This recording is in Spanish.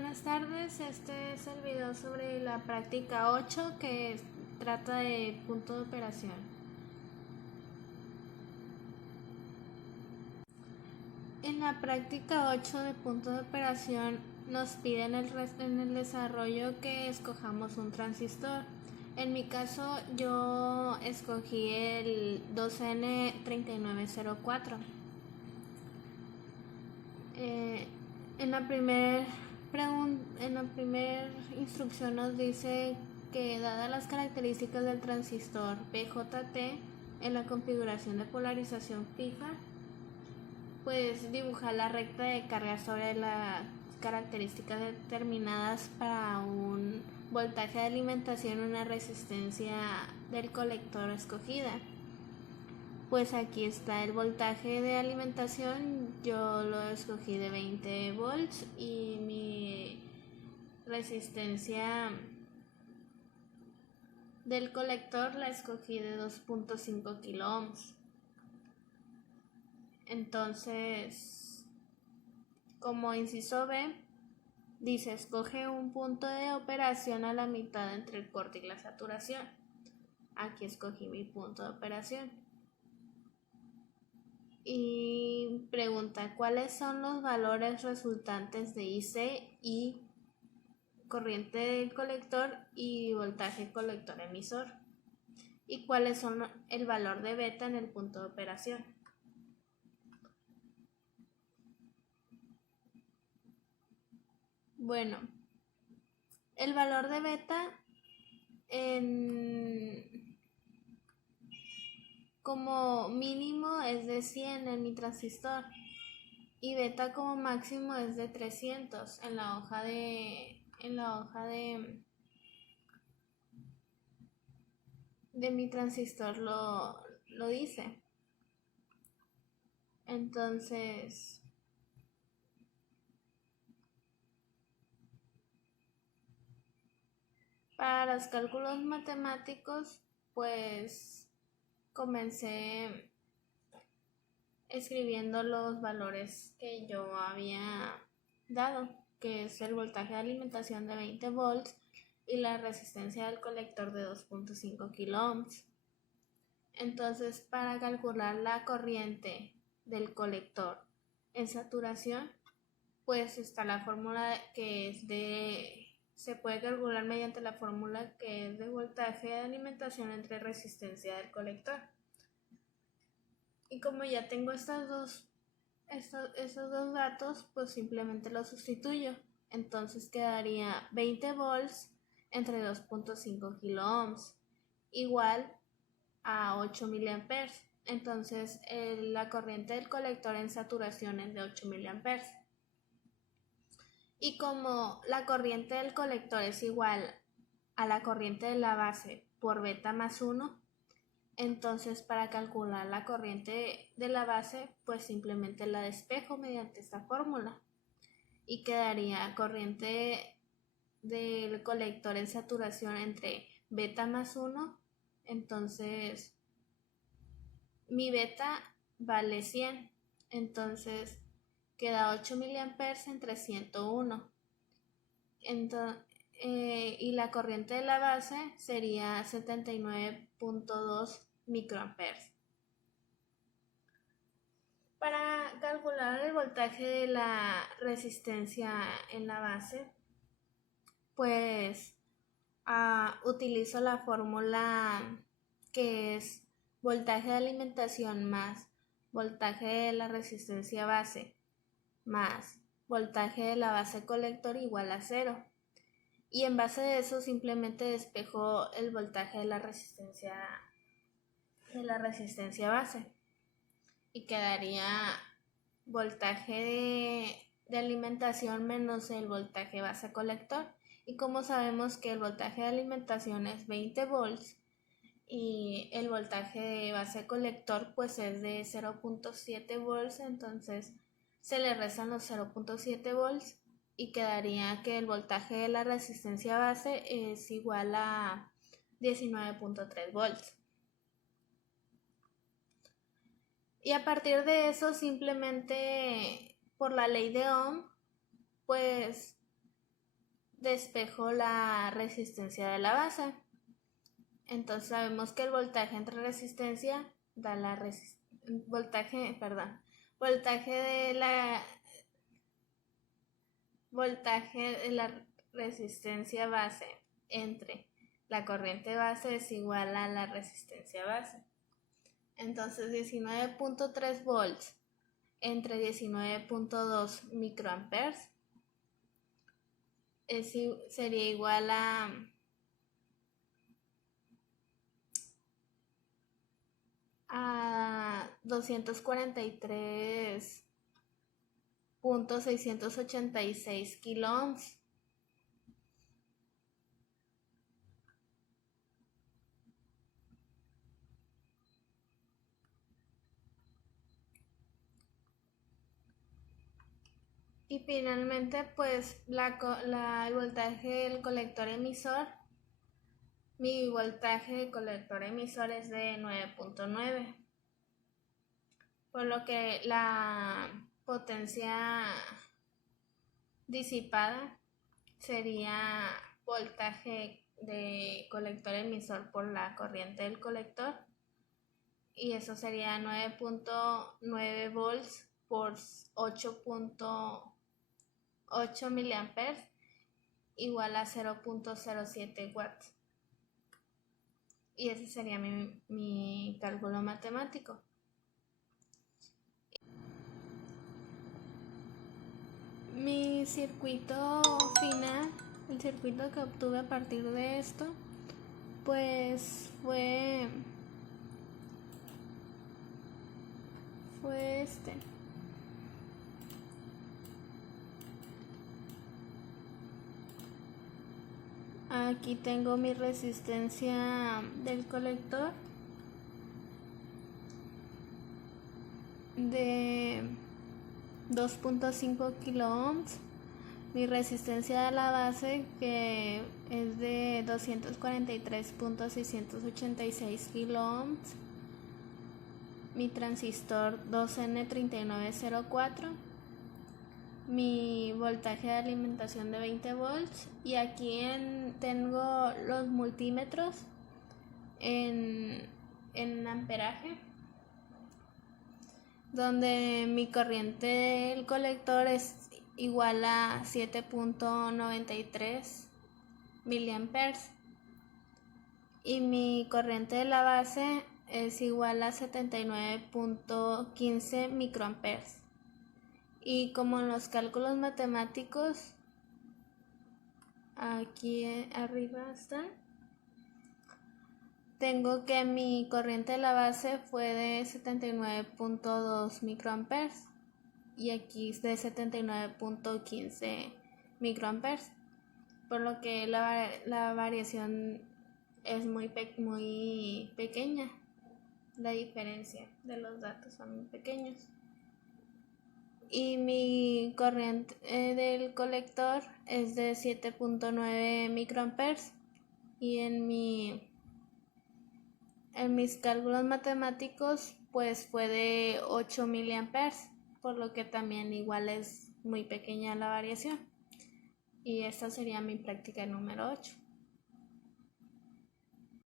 Buenas tardes, este es el video sobre la práctica 8 que trata de punto de operación. En la práctica 8 de punto de operación nos piden en el desarrollo que escojamos un transistor. En mi caso yo escogí el 2N3904. En la primera instrucción nos dice que dadas las características del transistor BJT en la configuración de polarización fija, pues dibujar la recta de carga sobre las características determinadas para un voltaje de alimentación y una resistencia del colector escogida. Pues aquí está el voltaje de alimentación, yo lo escogí de 20 volts y mi resistencia del colector la escogí de 2.5 kilo ohms. Entonces, como inciso B, dice escoge un punto de operación a la mitad entre el corte y la saturación. Aquí escogí mi punto de operación. Y pregunta cuáles son los valores resultantes de IC y corriente del colector y voltaje colector emisor, y cuáles son el valor de beta en el punto de operación. Bueno, el valor de beta como mínimo es de 100 en mi transistor y beta como máximo es de 300 en la hoja de mi transistor lo dice. Entonces, para los cálculos matemáticos, pues comencé escribiendo los valores que yo había dado, que es el voltaje de alimentación de 20 volts y la resistencia del colector de 2.5 kilo ohms. Entonces, para calcular la corriente del colector en saturación, pues está la fórmula se puede calcular mediante la fórmula que es de voltaje de alimentación entre resistencia del colector. Y como ya tengo esos dos datos, pues simplemente los sustituyo. Entonces quedaría 20 volts entre 2.5 kilo ohms igual a 8 miliamperes. Entonces la corriente del colector en saturación es de 8 miliamperes. Y como la corriente del colector es igual a la corriente de la base por beta más 1, entonces para calcular la corriente de la base, pues simplemente la despejo mediante esta fórmula y quedaría corriente del colector en saturación entre beta más 1. Entonces mi beta vale 100, entonces queda 8 miliamperes entre 101. Y la corriente de la base sería 79.2 microamperes. Para calcular el voltaje de la resistencia en la base, pues utilizo la fórmula que es voltaje de alimentación más voltaje de la resistencia base más voltaje de la base colector igual a 0. Y en base de eso simplemente despejo el voltaje de la resistencia base y quedaría voltaje de alimentación menos el voltaje base colector. Y como sabemos que el voltaje de alimentación es 20 volts y el voltaje de base colector pues es de 0.7 volts, entonces se le restan los 0.7 volts y quedaría que el voltaje de la resistencia base es igual a 19.3 volts. Y a partir de eso, simplemente por la ley de Ohm, pues despejo la resistencia de la base. Entonces sabemos que el voltaje entre resistencia da voltaje de la resistencia base entre la corriente base es igual a la resistencia base. Entonces 19.3 volts entre 19.2 microamperes sería igual a 243.686 kiloohms. Y finalmente, pues el voltaje del colector emisor, mi voltaje de colector emisor es de 9.9, por lo que la potencia disipada sería voltaje de colector emisor por la corriente del colector, y eso sería 9.9 volts por 8.8 miliamperes igual a 0.07 watts. Y ese sería mi cálculo matemático. Mi circuito final, el circuito que obtuve a partir de esto, pues fue este. Aquí tengo mi resistencia del colector de 2.5 kiloohms, mi resistencia de la base que es de 243.686 kiloohms, mi transistor 2N3904, mi voltaje de alimentación de 20 volts, y aquí tengo los multímetros en amperaje, donde mi corriente del colector es igual a 7.93 miliamperes y mi corriente de la base es igual a 79.15 microamperes. Y como en los cálculos matemáticos, aquí arriba están, tengo que mi corriente de la base fue de 79.2 microamperes y aquí es de 79.15 microamperes, por lo que la variación es muy pequeña. La diferencia de los datos son muy pequeños. Y mi corriente del colector es de 7.9 microamperes y en mis cálculos matemáticos pues fue de 8 miliamperes, por lo que también igual es muy pequeña la variación. Y esta sería mi práctica número 8.